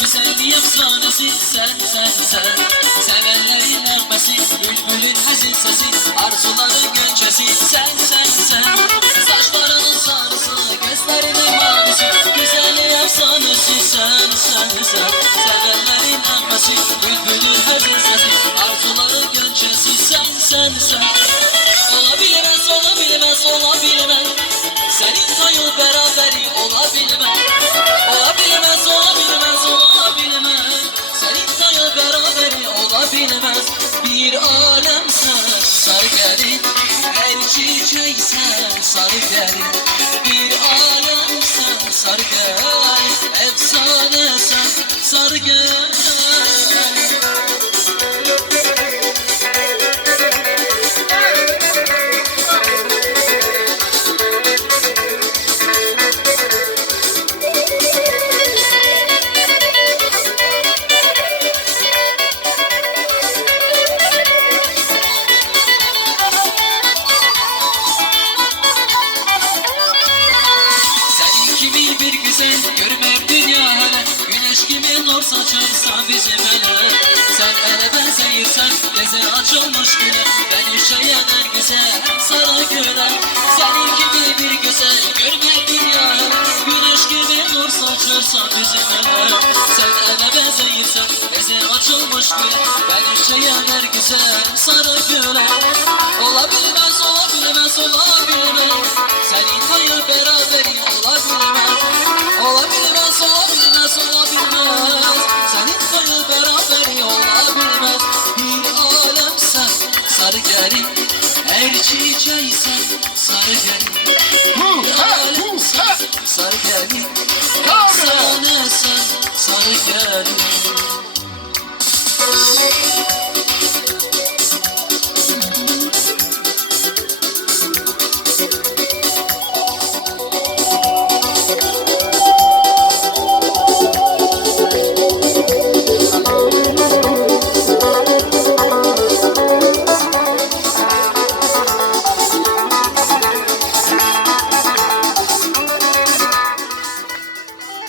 güzelliği efsanesi sen sen sen. Sevenlerin nağmesi, bülbülün hazin sesi, arzuların göncesi sen sen sen. Saçlarının sarısı, gözlerinin mavisi, güzelliği efsanesi sen sen sen. Sevenlerin nağmesi, bülbülün hazin sesi, arzuların göncesi sen sen sen. Olabilmez, olabilmez, olabilmez, senin sayıl beraberi olabilmez. Olabilmez, olabilmez, olabilmez, senin sayıl beraberi olabilmez. Bir alem sen sarı gelin, her çiçeği sen sarı gelin. Bir alem sen sarı gelin, efsane sen sarı gelin. Bir güzel görmem dünya hele, güneş gibi nur saçarsa bizim hele. Sen ele benzeyirsen bize açılmış güne, ben üşeyen en güzel sarı güle. Senin gibi bir güzel görmem dünya hele, güneş gibi nur saçarsa bizim hele. Sen ele benzeyirsen bize açılmış güne, ben üşeyen en güzel sarı güle. Olabilmez, olabilmez, olabilmez, senin hayır beraberi olabilmez. Olabilmez, olabilmez, olabilmez, senin sayı beraberi olabilmez. Bir alem sen sarı gelin, her çiçeği sen sarı gelin. Bir alem sen sarı gelin, efsane sen sarı gelin.